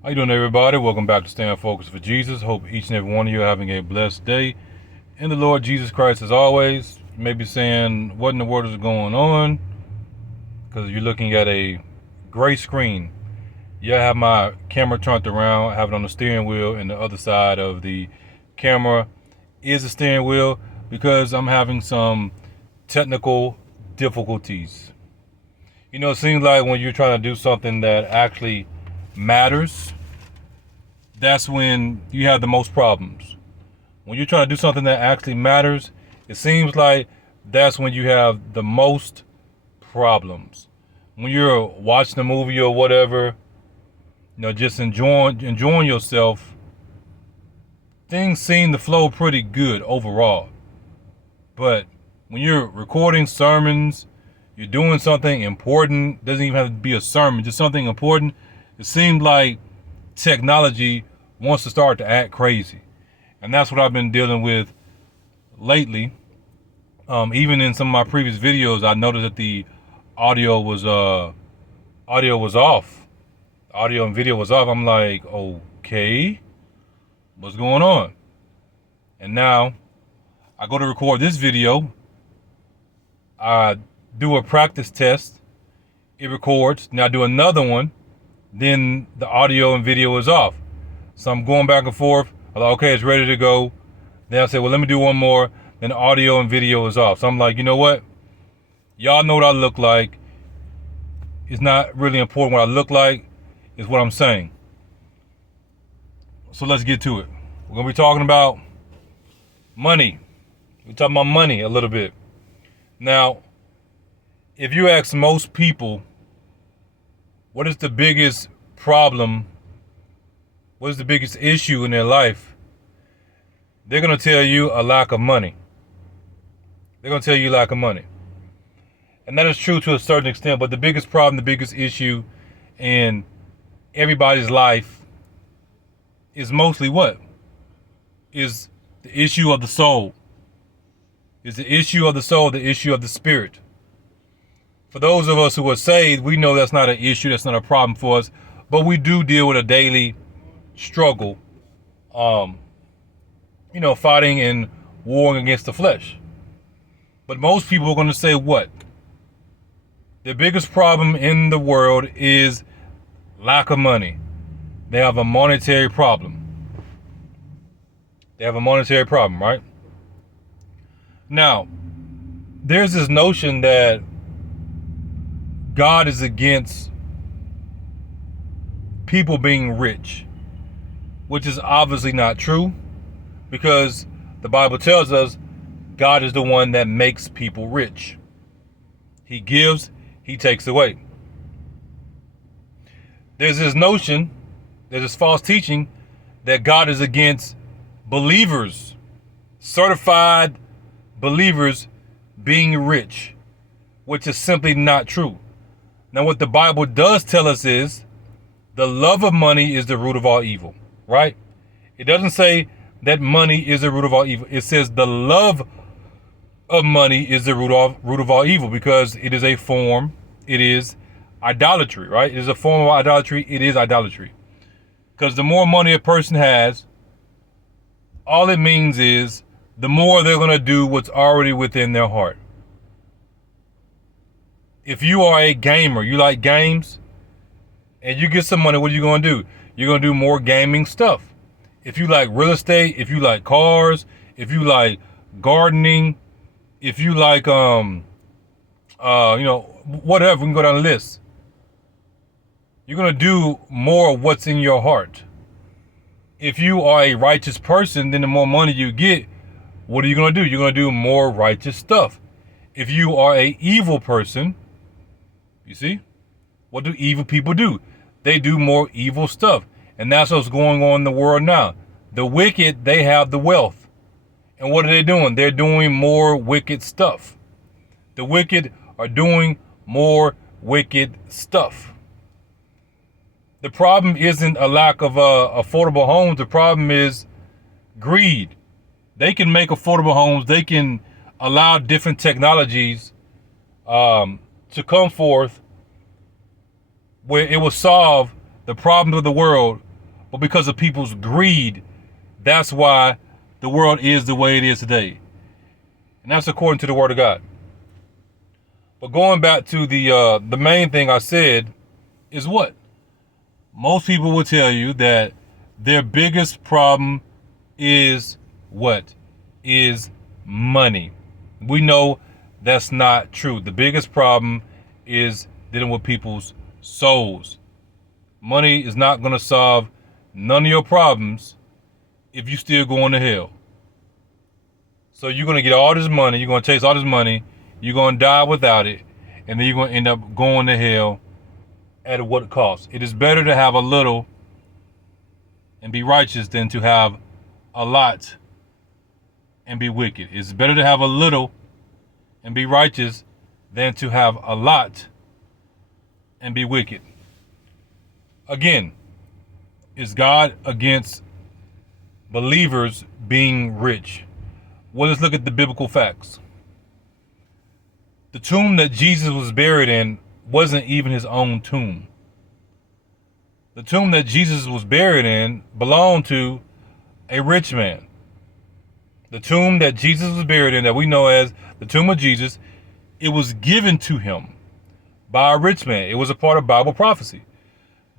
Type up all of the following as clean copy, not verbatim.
How you doing, everybody? Welcome back to Stand Focused for Jesus. Hope each and every one of you are having a blessed day in the Lord Jesus Christ. As always, you may be saying, what in the world is going on? Because you're looking at a gray screen. Yeah, I have my camera turned around, I have it on the steering wheel, and the other side of the camera is the steering wheel because I'm having some technical difficulties. It seems like when you're trying to do something that actually matters, that's when you have the most problems. When you're trying to do something that actually matters, it seems like that's when you have the most problems. When you're watching a movie or whatever, just enjoying yourself, things seem to flow pretty good overall. But when you're recording sermons, you're doing something important, doesn't even have to be a sermon, just something important, it seems like technology wants to start to act crazy. And that's what I've been dealing with lately. Even in some of my previous videos, I noticed that the audio was off. Audio and video was off. I'm like, okay, what's going on? And now I go to record this video. I do a practice test. It records. Now I do another one. Then the audio and video is off. So I'm going back and forth. I'm like, okay, it's ready to go. Then I say, well, let me do one more. Then the audio and video is off. So I'm like, you know what? Y'all know what I look like. It's not really important what I look like. It's what I'm saying. So let's get to it. We're going to be talking about money. We're talking about money a little bit. Now, if you ask most people, what is the biggest problem? What is the biggest issue in their life? They're going to tell you a lack of money. They're going to tell you lack of money. And that is true to a certain extent, but the biggest problem, the biggest issue in everybody's life is mostly what? Is the issue of the soul. Is the issue of the soul, the issue of the spirit. For those of us who are saved, we know that's not an issue, that's not a problem for us, but we do deal with a daily struggle, fighting and warring against the flesh. But most people are going to say what? The biggest problem in the world is lack of money. They have a monetary problem. They have a monetary problem, right? Now, there's this notion that God is against people being rich, which is obviously not true, because the Bible tells us God is the one that makes people rich. He gives, he takes away. There's this notion, there's this false teaching that God is against believers, certified believers being rich, which is simply not true. Now, what the Bible does tell us is the love of money is the root of all evil, right? It doesn't say that money is the root of all evil. It says the love of money is the root of all evil, because it is a form, it is idolatry, right? It is a form of idolatry. It is idolatry. Because the more money a person has, all it means is the more they're going to do what's already within their heart. If you are a gamer, you like games, and you get some money, what are you going to do? You're going to do more gaming stuff. If you like real estate, if you like cars, if you like gardening, if you like, whatever, we can go down the list. You're going to do more of what's in your heart. If you are a righteous person, then the more money you get, what are you going to do? You're going to do more righteous stuff. If you are a evil person, you see, what do evil people do? They do more evil stuff. And that's what's going on in the world now. The wicked, they have the wealth. And what are they doing? They're doing more wicked stuff. The wicked are doing more wicked stuff. The problem isn't a lack of affordable homes. The problem is greed. They can make affordable homes. They can allow different technologies to come forth where it will solve the problems of the world but because of people's greed. That's why the world is the way it is today. And that's according to the Word of God. But going back to the main thing I said is what? Most people will tell you that their biggest problem is what? Is money. We know that's not true. The biggest problem is dealing with people's souls. Money is not going to solve none of your problems if you still going to hell. So you're going to get all this money, you're going to chase all this money, you're going to die without it, and then you're going to end up going to hell at what cost. It is better to have a little and be righteous than to have a lot and be wicked. It's better to have a little and be righteous than to have a lot and be wicked. Again, is God against believers being rich? Well, let's look at the biblical facts. The tomb that Jesus was buried in wasn't even his own tomb. The tomb that Jesus was buried in belonged to a rich man. The tomb that Jesus was buried in, that we know as the tomb of Jesus, it was given to him by a rich man. It was a part of Bible prophecy.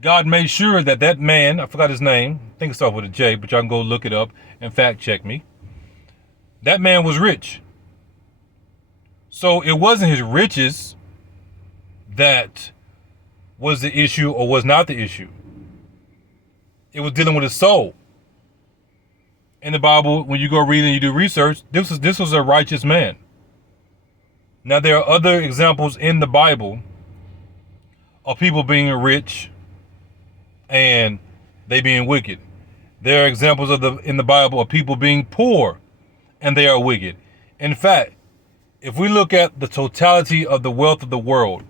God made sure that that man, I forgot his name, I think it starts with a J, but y'all can go look it up and fact check me. That man was rich. So it wasn't his riches that was the issue or was not the issue. It was dealing with his soul. In the Bible, when you go read and you do research, this was a righteous man. Now, there are other examples in the Bible of people being rich and they being wicked. There are examples in the Bible of people being poor and they are wicked. In fact, if we look at the totality of the wealth of the world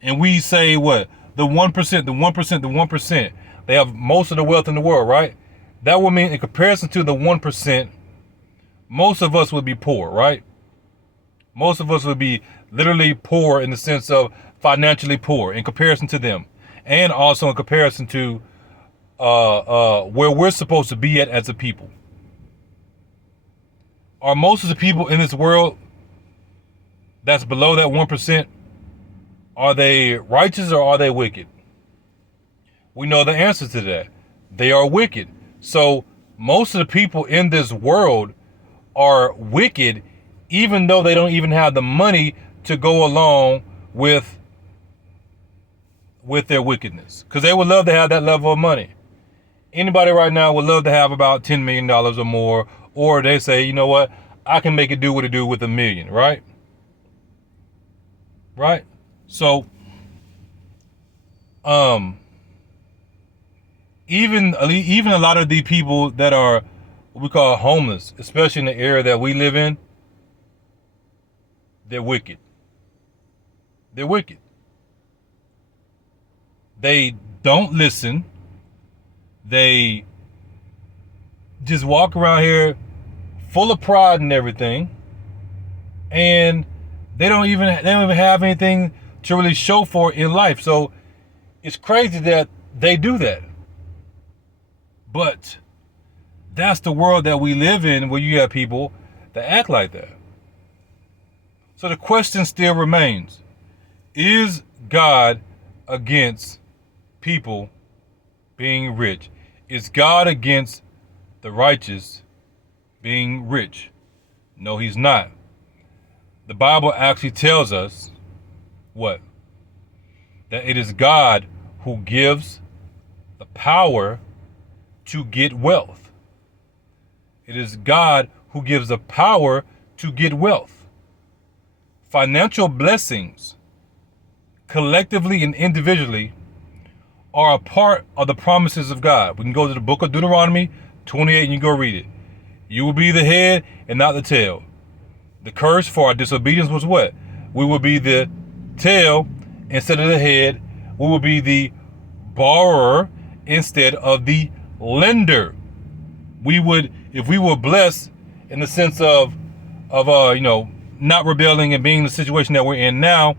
and we say what? The 1%, the 1%, the 1%, they have most of the wealth in the world, right? That would mean in comparison to the 1%, most of us would be poor, right? Most of us would be literally poor in the sense of financially poor in comparison to them. And also in comparison to where we're supposed to be at as a people. Are most of the people in this world that's below that 1%, are they righteous or are they wicked? We know the answer to that. They are wicked. So most of the people in this world are wicked, even though they don't even have the money to go along with their wickedness. Because they would love to have that level of money. Anybody right now would love to have about $10 million or more. Or they say, you know what? I can make it do what it do with $1 million, right? Right? So, even a lot of the people that are what we call homeless, especially in the area that we live in, they're wicked. They're wicked. They don't listen. They just walk around here full of pride and everything, and they don't even have anything to really show for in life. So it's crazy that they do that. But that's the world that we live in, where you have people that act like that. So the question still remains: is God against people being rich? Is God against the righteous being rich? No, he's not. The Bible actually tells us what? That it is God who gives the power to get wealth. It is God who gives the power to get wealth. Financial blessings, collectively and individually, are a part of the promises of God. We can go to the book of Deuteronomy 28 and you go read it. You will be the head and not the tail. The curse for our disobedience was what? We will be the tail instead of the head. We will be the borrower instead of the lender. We would, if we were blessed in the sense of not rebelling and being in the situation that we're in now,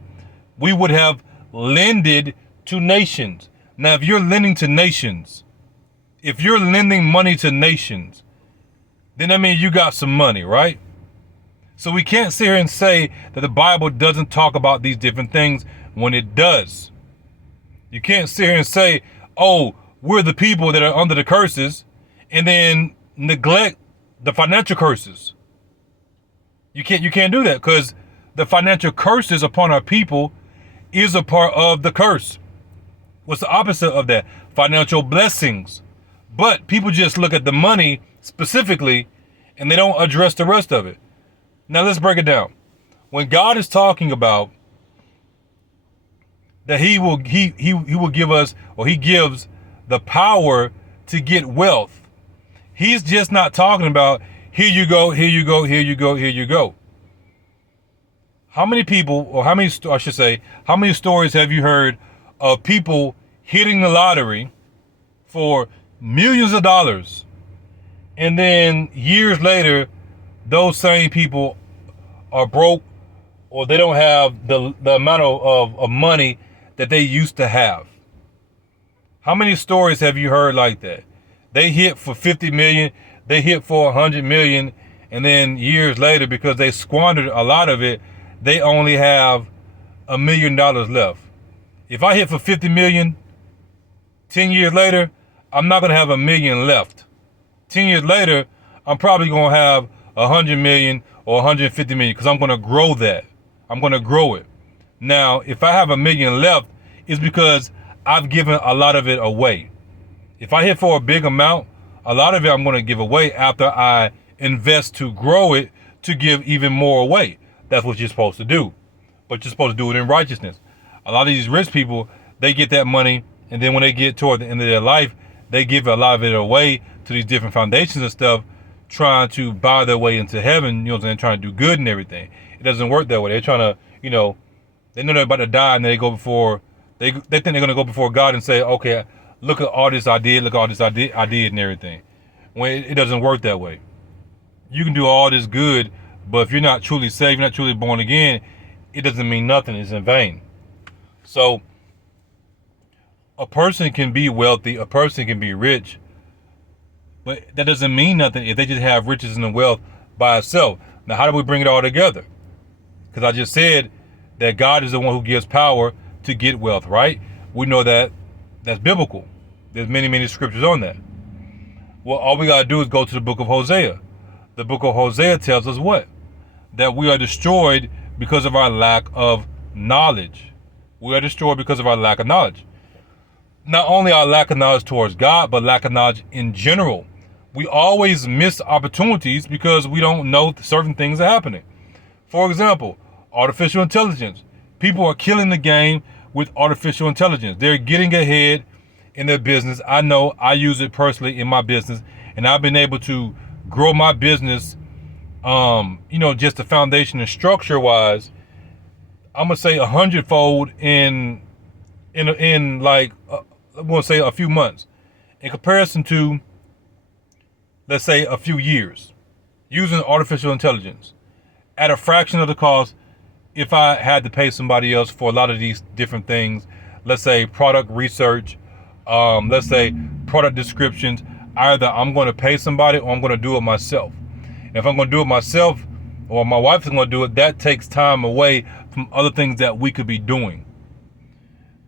we would have lended to nations. Now, if you're lending to nations, If you're lending money to nations, then that means you got some money, right? So we can't sit here and say that the Bible doesn't talk about these different things when it does. You can't sit here and say, oh, we're the people that are under the curses, and then neglect the financial curses. You can't do that, because the financial curses upon our people is a part of the curse. What's the opposite of that? Financial blessings. But people just look at the money specifically and they don't address the rest of it. Now let's break it down. When God is talking about that he will give us, or he gives the power to get wealth, he's just not talking about here you go, here you go, here you go, here you go. How many people, or how many stories have you heard of people hitting the lottery for millions of dollars, and then years later, those same people are broke, or they don't have the amount of money that they used to have? How many stories have you heard like that? They hit for 50 million, they hit for 100 million, and then years later, because they squandered a lot of it, they only have $1 million left. If I hit for 50 million, 10 years later, I'm not gonna have $1 million left. 10 years later, I'm probably gonna have 100 million or 150 million, because I'm gonna grow that. I'm gonna grow it. Now, if I have $1 million left, it's because I've given a lot of it away. If I hit for a big amount, a lot of it I'm gonna give away after I invest to grow it, to give even more away. That's what you're supposed to do. But you're supposed to do it in righteousness. A lot of these rich people, they get that money, and then when they get toward the end of their life, they give a lot of it away to these different foundations and stuff, trying to buy their way into heaven, you know what I'm saying, trying to do good and everything. It doesn't work that way. They're trying to, they know they're about to die, and they go before, they think they're going to go before God and say, okay, look at all this I did, look at all this I did and everything. When it doesn't work that way. You can do all this good, but if you're not truly saved, you're not truly born again, it doesn't mean nothing. It's in vain. So a person can be wealthy, a person can be rich, but that doesn't mean nothing if they just have riches and wealth by itself. Now, how do we bring it all together? Because I just said that God is the one who gives power to get wealth, right? We know that that's biblical. There's many, many scriptures on that. Well, all we got to do is go to the book of Hosea. The book of Hosea tells us what? That we are destroyed because of our lack of knowledge. We are destroyed because of our lack of knowledge. Not only our lack of knowledge towards God, but lack of knowledge in general. We always miss opportunities because we don't know certain things are happening. For example, artificial intelligence. People are killing the game with artificial intelligence. They're getting ahead in their business. I know I use it personally in my business, and I've been able to grow my business, just the foundation and structure wise, I'm gonna say 100-fold in like I'm gonna say a few months, in comparison to, let's say, a few years, using artificial intelligence at a fraction of the cost. If I had to pay somebody else for a lot of these different things, let's say product research, let's say product descriptions, either I'm going to pay somebody or I'm going to do it myself. And if I'm going to do it myself, or my wife is going to do it, that takes time away from other things that we could be doing.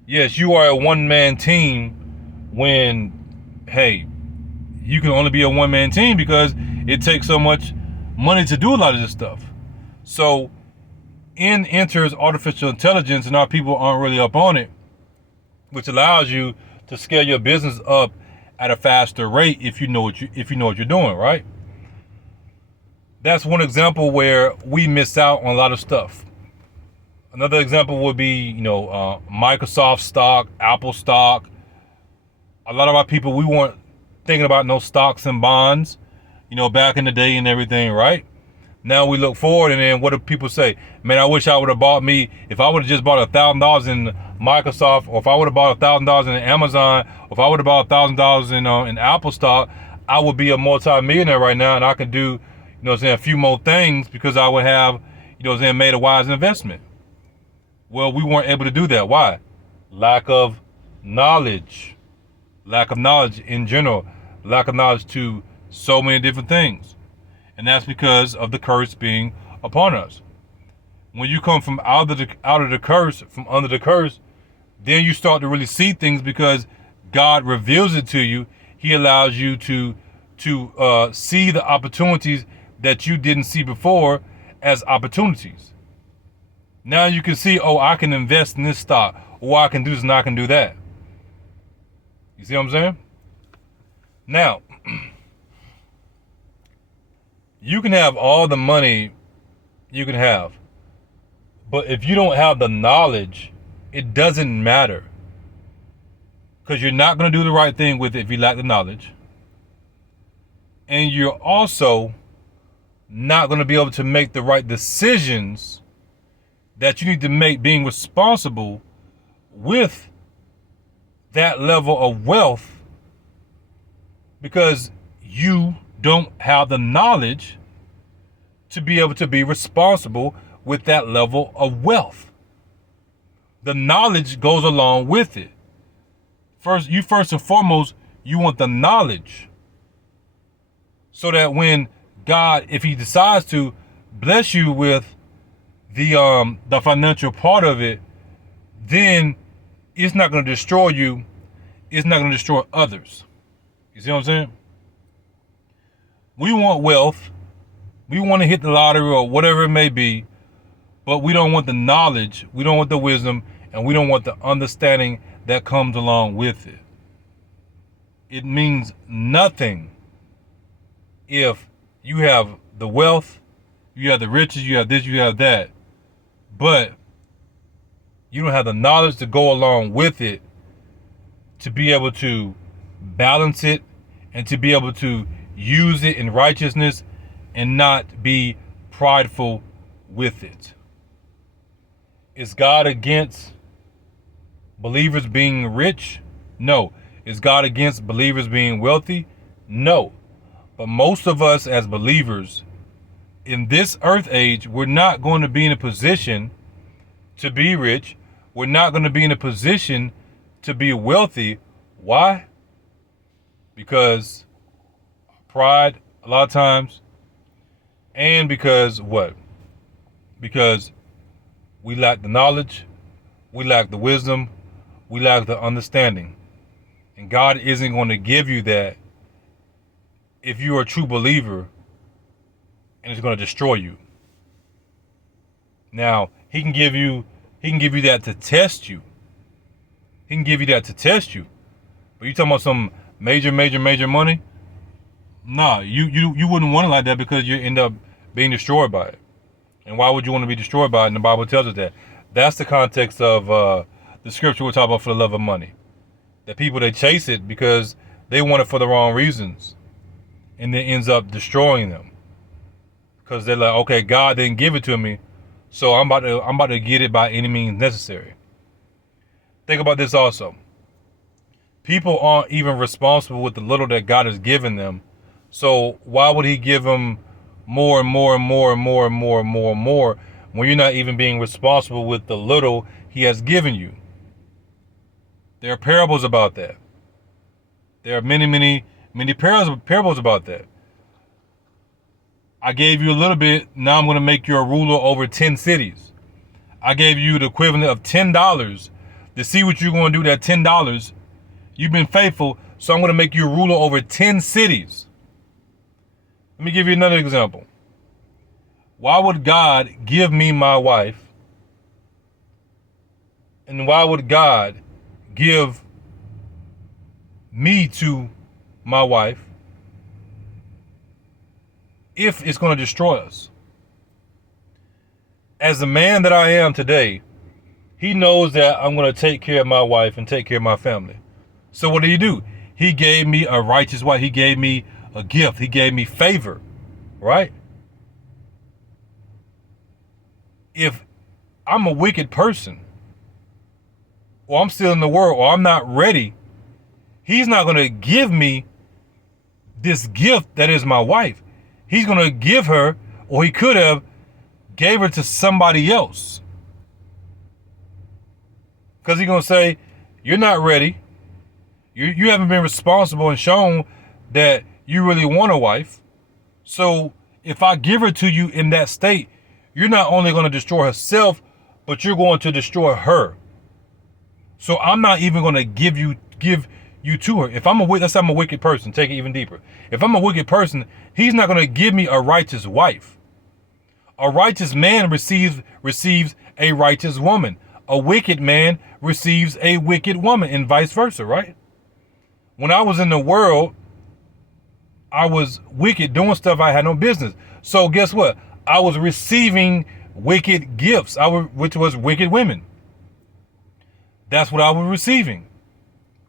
Yes, you are a one-man team when, hey, you can only be a one-man team because it takes so much money to do a lot of this stuff. So in enters artificial intelligence, and our people aren't really up on it, which allows you to scale your business up at a faster rate if you know what you're doing, right? That's one example where we miss out on a lot of stuff. Another example would be, Microsoft stock, Apple stock. A lot of our people, we weren't thinking about no stocks and bonds, back in the day and everything, right? Now we look forward, and then what do people say? Man, I wish I would have bought if I would have just bought $1,000 in Microsoft, or if I would have bought $1,000 in Amazon, or if I would have bought $1,000 in Apple stock, I would be a multi-millionaire right now, and I could do, a few more things because I would have, made a wise investment. Well, we weren't able to do that. Why? Lack of knowledge. Lack of knowledge in general. lack of knowledge to so many different things. And that's because of the curse being upon us. When you come from out of the curse, from under the curse, then you start to really see things because God reveals it to you. He allows you to see the opportunities that you didn't see before as opportunities. Now you can see, oh, I can invest in this stock, or I can do this and I can do that. You see what I'm saying? Now, you can have all the money you can have, but if you don't have the knowledge, it doesn't matter. Because you're not going to do the right thing with it if you lack the knowledge. And you're also not going to be able to make the right decisions that you need to make, being responsible with that level of wealth, because you don't have the knowledge to be able to be responsible with that level of wealth. The knowledge goes along with it. First and foremost, you want the knowledge, so that when God, if he decides to bless you with the financial part of it, then it's not going to destroy you. It's not going to destroy others. You see what I'm saying? We want wealth. We want to hit the lottery or whatever it may be, but we don't want the knowledge. We don't want the wisdom, and we don't want the understanding that comes along with it. It means nothing if you have the wealth, you have the riches, you have this, you have that, but you don't have the knowledge to go along with it to be able to balance it and to be able to use it in righteousness and not be prideful with it. Is God against believers being rich? No. Is God against believers being wealthy? No. But most of us as believers in this earth age, we're not going to be in a position to be rich. We're not going to be in a position to be wealthy. Why? Because pride a lot of times, and because what? Because we lack the knowledge, we lack the wisdom, we lack the understanding. And God isn't going to give you that if you're a true believer, and it's going to destroy you. Now, he can give you that to test you. He can give you that to test you. But you talking about some major money? Nah, you wouldn't want it like that, because you end up being destroyed by it. And why would you want to be destroyed by it? And the Bible tells us that. That's the context of the scripture we're talking about, for the love of money. That people, they chase it because they want it for the wrong reasons. And it ends up destroying them. Because they're like, okay, God didn't give it to me, so I'm about to get it by any means necessary. Think about this also. People aren't even responsible with the little that God has given them. So why would he give them more and more when you're not even being responsible with the little he has given you? There are parables about that. There are many parables about that. I gave you a little bit, now I'm going to make you a ruler over 10 cities. I gave you the equivalent of $10 to see what you're going to do with that $10. You've been faithful, so I'm going to make you a ruler over 10 cities. Let me give you another example. Why would God give me my wife? And why would God give me to my wife if it's going to destroy us? As the man that I am today, he knows that I'm going to take care of my wife and take care of my family. So what did he do? He gave me a righteous wife. He gave me a gift. He gave me favor, right? If I'm a wicked person, or I'm still in the world, or I'm not ready, he's not going to give me this gift that is my wife. He's going to give her, or he could have gave her to somebody else. Because he's going to say, you're not ready. You haven't been responsible and shown that you really want a wife. So if I give her to you in that state, you're not only going to destroy herself, but you're going to destroy her. So I'm not even going to give you to her. If I'm let's say I'm a wicked person, take it even deeper. If I'm a wicked person, he's not going to give me a righteous wife. A righteous man receives a righteous woman. A wicked man receives a wicked woman, and vice versa, right? When I was in the world, I was wicked, doing stuff I had no business. So guess what? I was receiving wicked gifts, which was wicked women. That's what I was receiving.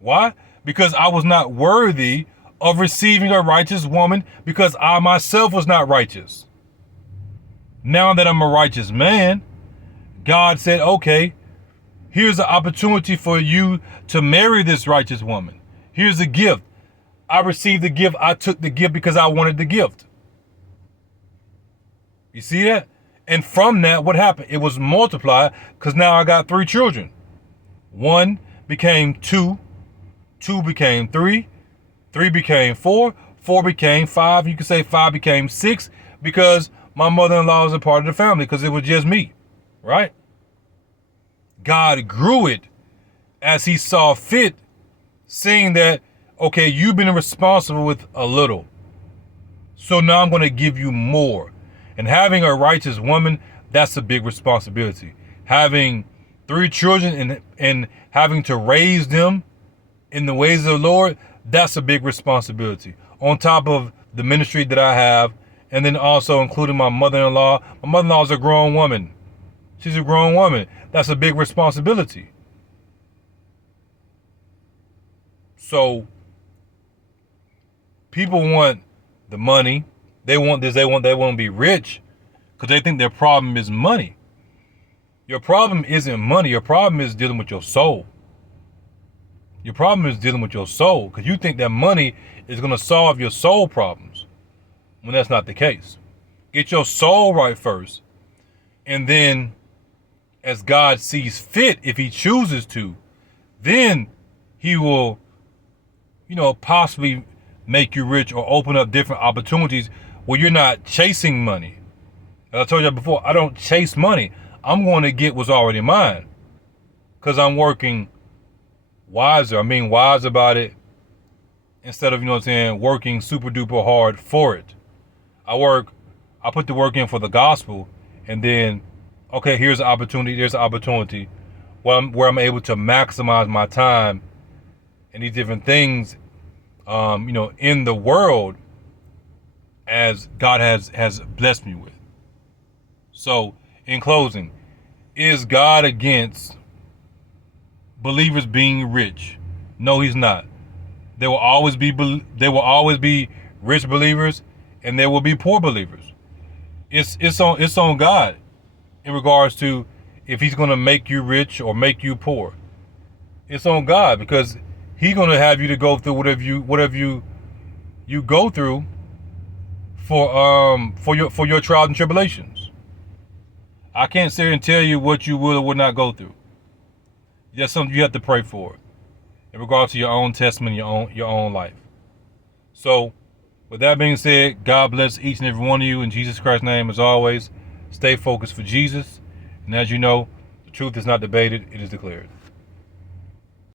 Why? Because I was not worthy of receiving a righteous woman, because I myself was not righteous. Now that I'm a righteous man, God said, okay, here's an opportunity for you to marry this righteous woman. Here's a gift. I received the gift. I took the gift because I wanted the gift. You see that? And from that, what happened? It was multiplied, because now I got 3 children. 1 became 2. 2 became 3. 3 became 4. 4 became 5. You could say 5 became 6, because my mother-in-law was a part of the family, because it was just me, right? God grew it as he saw fit, seeing that, okay, you've been responsible with a little, so now I'm going to give you more. And having a righteous woman, that's a big responsibility. Having 3 children and having to raise them in the ways of the Lord, that's a big responsibility. On top of the ministry that I have, and then also including my mother-in-law. My mother-in-law is a grown woman. She's a grown woman. That's a big responsibility. So people want the money. They want this. They want to be rich, because they think their problem is money. Your problem isn't money. Your problem is dealing with your soul. Your problem is dealing with your soul, because you think that money is going to solve your soul problems, when that's not the case. Get your soul right first, and then as God sees fit, if he chooses to, then he will, possibly make you rich or open up different opportunities where you're not chasing money. As I told you before, I don't chase money. I'm going to get what's already mine, because I'm working wiser. I'm being wise about it, instead of, working super duper hard for it. I put the work in for the gospel, and then, okay, there's an opportunity where I'm able to maximize my time and these different things, in the world, as God has blessed me with. So, in closing, is God against believers being rich? No, he's not. There will always be rich believers, and there will be poor believers. It's on God in regards to if he's going to make you rich or make you poor. It's on God, because he's going to have you to go through whatever you go through for your trials and tribulations. I can't sit here and tell you what you will or will not go through. That's something you have to pray for in regards to your own testament, your own life. So, with that being said, God bless each and every one of you in Jesus Christ's name. As always, stay focused for Jesus. And as you know, the truth is not debated, it is declared.